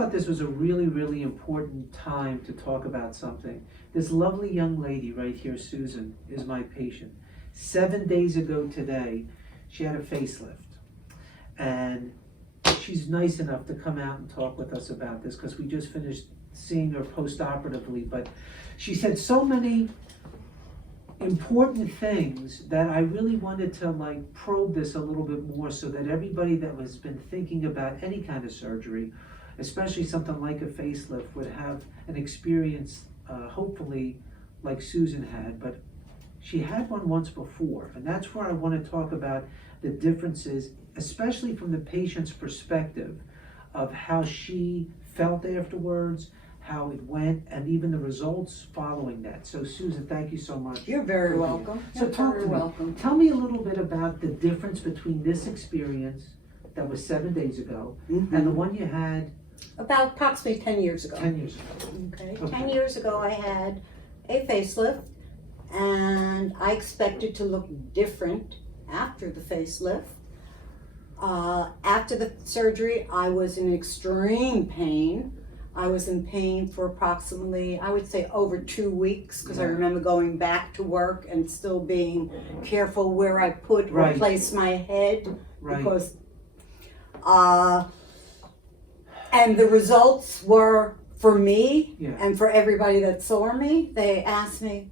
thought this was a really, really important time to talk about something. This lovely young lady right here, Susan, is my patient. 7 days ago today, she had a facelift. And she's nice enough to come out and talk with us about this because we just finished seeing her post-operatively. But she said so many important things that I really wanted to like probe this a little bit more so that everybody that has been thinking about any kind of surgery, especially something like a facelift, would have an experience, hopefully like Susan had. But she had one once before, and that's where I want to talk about the differences, especially from the patient's perspective of how she felt afterwards, how it went, and even the results following that. So Susan, thank you so much. You're very welcome. So You're talk very to me. welcome. Tell me a little bit about the difference between this experience that was 7 days ago and the one you had About approximately 10 years ago. 10 years ago. Okay. Okay. 10 years ago I had a facelift, and I expected to look different after the facelift. After the surgery, I was in extreme pain. I was in pain for approximately, I would say, over 2 weeks, because I remember going back to work and still being careful where I put or place my head, because and the results were, for me and for everybody that saw me, they asked me,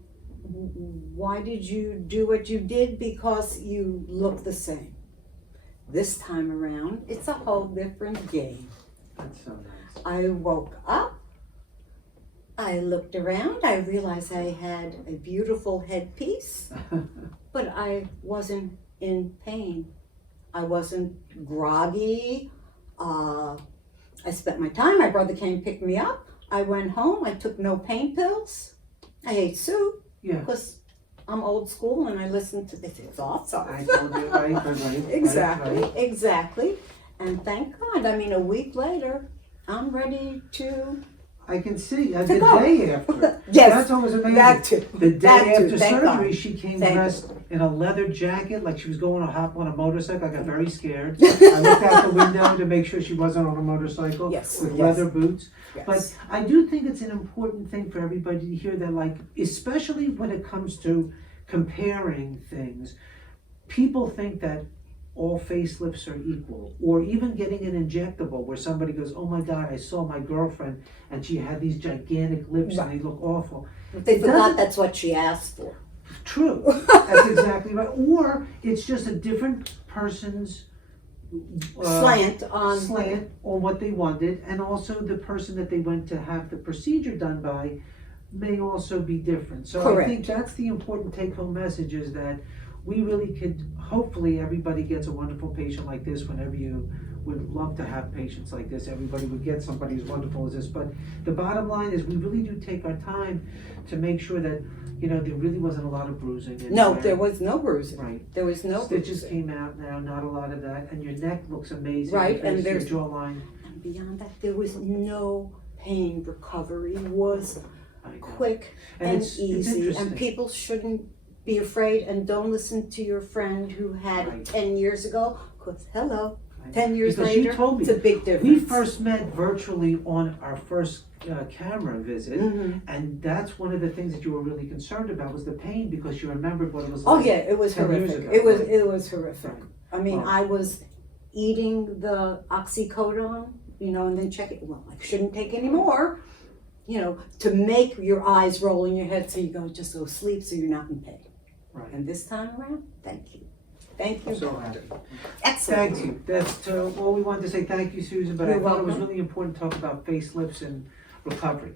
why did you do what you did? Because you look the same. This time around, it's a whole different game. That's so nice. I woke up, I looked around, I realized I had a beautiful headpiece, but I wasn't in pain. I wasn't groggy. I spent my time, my brother came pick me up. I went home, I took no pain pills. I ate soup, because I'm old school and I listen to this. It's awesome. I told you, right. Exactly, exactly. And thank God, I mean, a week later, I'm ready to I can see, the go. day after. Yes, That's always amazing. that too. The day That too, after thank surgery, God. she came Thank dressed in a leather jacket, like she was going to hop on a motorcycle. I got very scared. I looked out the window to make sure she wasn't on a motorcycle with leather boots. Yes. But I do think it's an important thing for everybody to hear that, like, especially when it comes to comparing things, people think that all facelifts are equal, or even getting an injectable where somebody goes, oh my God, I saw my girlfriend and she had these gigantic lips and they look awful. They forgot that's what she asked for. True, that's exactly right. Or it's just a different person's slant on what they wanted, and also the person that they went to have the procedure done by may also be different. So Correct. I think that's the important take-home message, is that we really could, hopefully everybody gets a wonderful patient like this. Whenever you would love to have patients like this, everybody would get somebody as wonderful as this. But the bottom line is we really do take our time to make sure that, you know, there really wasn't a lot of bruising. No, there was no bruising. Right. There was no Stitches bruising. came out now, not a lot of that. And your neck looks amazing. Right, and your there's jawline. And beyond that, there was no pain recovery. It was quick and easy. And people shouldn't be afraid, and don't listen to your friend who had it 10 years ago, because 10 years Because later, she told me, it's a big difference. we first met virtually on our first camera visit, and that's one of the things that you were really concerned about was the pain, because you remembered what it was like. Oh yeah, it was 10 years horrific. ago, It was horrific. Right. I mean, Well, I was eating the oxycodone, you know, and then checking. Well, I shouldn't take any more, you know, to make your eyes roll in your head, so you just go sleep, so you're not in pain. Right. And this time around, thank you. Thank you, So doctor. happy. Excellent. Thank you. That's all we wanted to say. Thank you, Susan. But You're I thought it was welcome. really important to talk about facelifts and recovery.